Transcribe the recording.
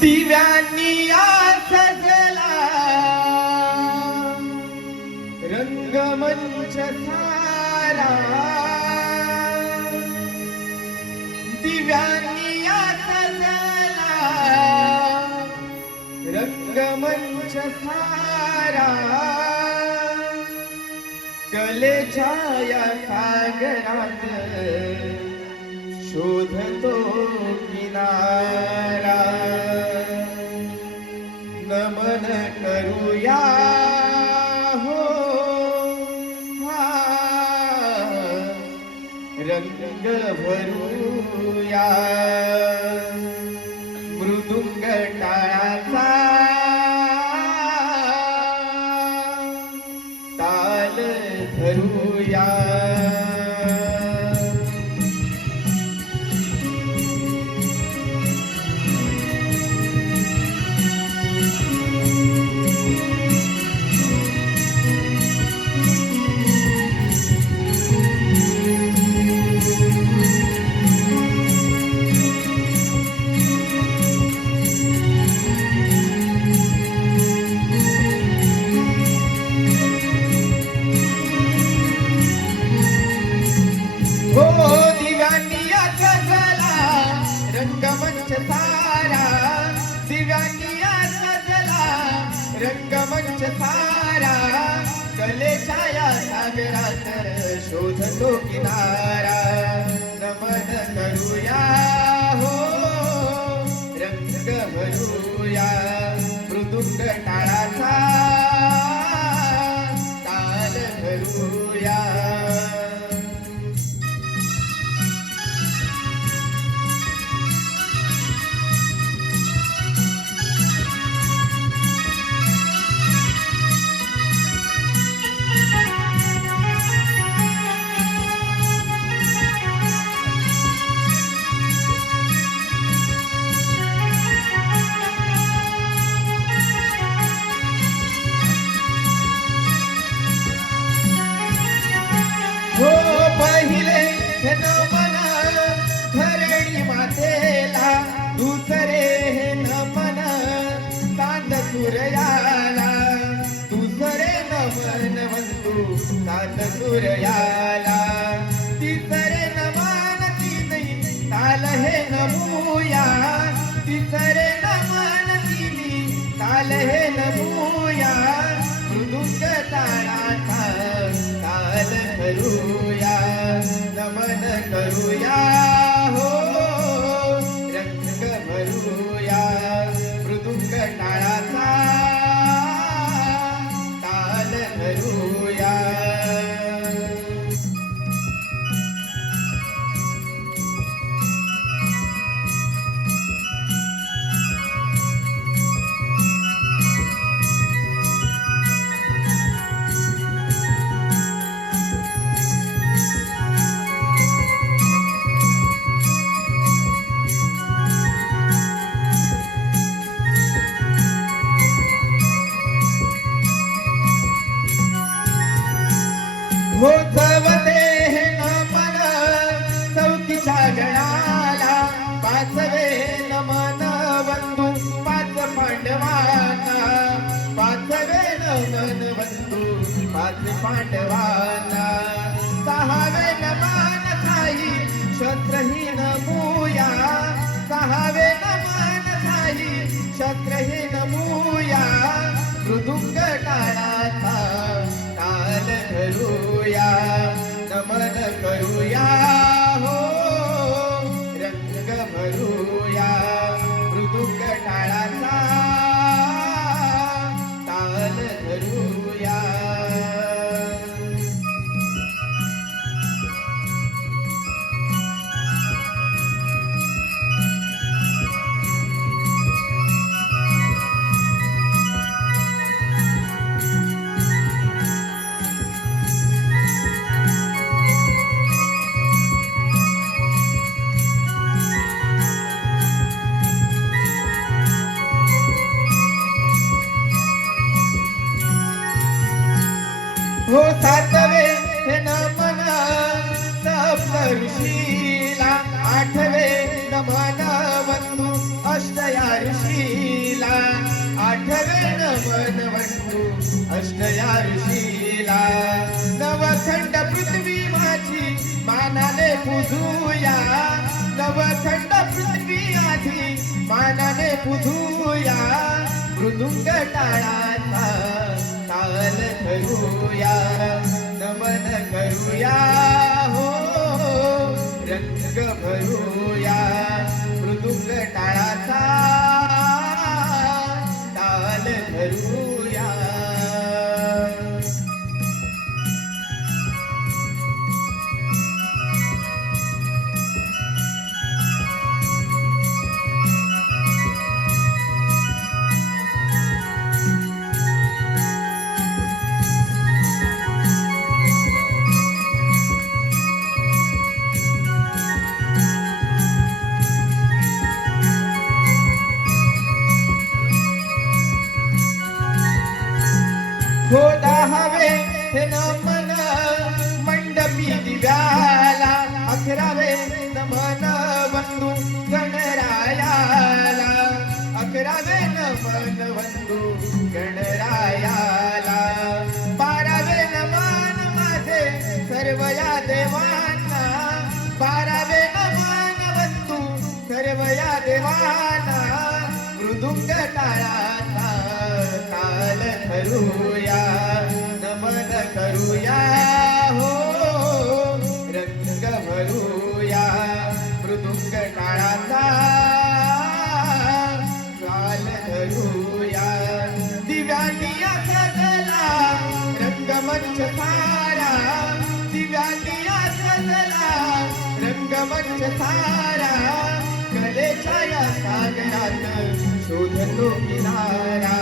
दिव्यांनी सजला रंगमंच सारा, दिव्यांनी सजला रंगमंच सारा, कलेच्या या सागरात शोधतो किनारा, नमन करूया हो रंग भरूया, मृदुंग टाळाचा ताल धरूया. हो दिव्यांनी सजला रंगमंच सारा, दिव्यांनी सजला रंगमंच सारा, कलेच्या या सागरात शोधतो किनारा, नमन करूया हो रंग भरूया, मृदुंग टाळाचा ताल धरूया. हो पहिले हे नमन धरणी मातेला, दुसरे हे नमन चांद सूर्याला, दुसरे नमन वंतू चांद सूर्याला, तिसरे नमन तिन्ही ताल हे नमूया, तिसरे नमन तिन्ही ताल हे नमूया, मृदुंग ताळाचा ताल धरूया, नमन करूया हो रंग भरूया, मृदुंग टाळाचा ताल धरूया. हो चवते हे नमन चौकीच्या गळाला, पाचवे नमन बंधू पाच पांडवांना, पाचवे नमन बंधू पाच पांडवांना, सहावे नमन साई शस्त्रहीन मूया, सहावे नमन साई शस्त्रहीन मूया, मृदुंग टाळाचा ताल धरूया, नमन करूया हो रंग भरूया, मृदुंग टाळाचा ताल धरूया. हो सातवे हे नमन सप्तऋषीला, आठवे नमन बंधू अष्टया ऋषी अष्टया ऋषीला नवखंड पृथ्वी माझी मानाने पूजूया नवखंड पृथ्वी आधी मानाने पूजूया मृदुंग टाळाचा ताल धरूया नमन करूया हो रंग भरूया मृदुंग टाळाचा ताल धरूया हो दहावे हे नमन मंडपी दिव्याला अकरावे नमन वंदू गणरायाला अकरावे नमन वंदू गणरायाला बारावे नमन माझे सर्व या देवांना बारावे नमन वंदू सर्व या देवांना मृदुंग टाळाचा ताल धरूया नमन करूया हो रंग भरूया मृदुंग टाळाचा ताल धरूया दिव्यांनी सजला रंगमंच सारा दिव्यांनी सजला रंगमंच सारा कलेच्या या सागरात शोधतो किनारा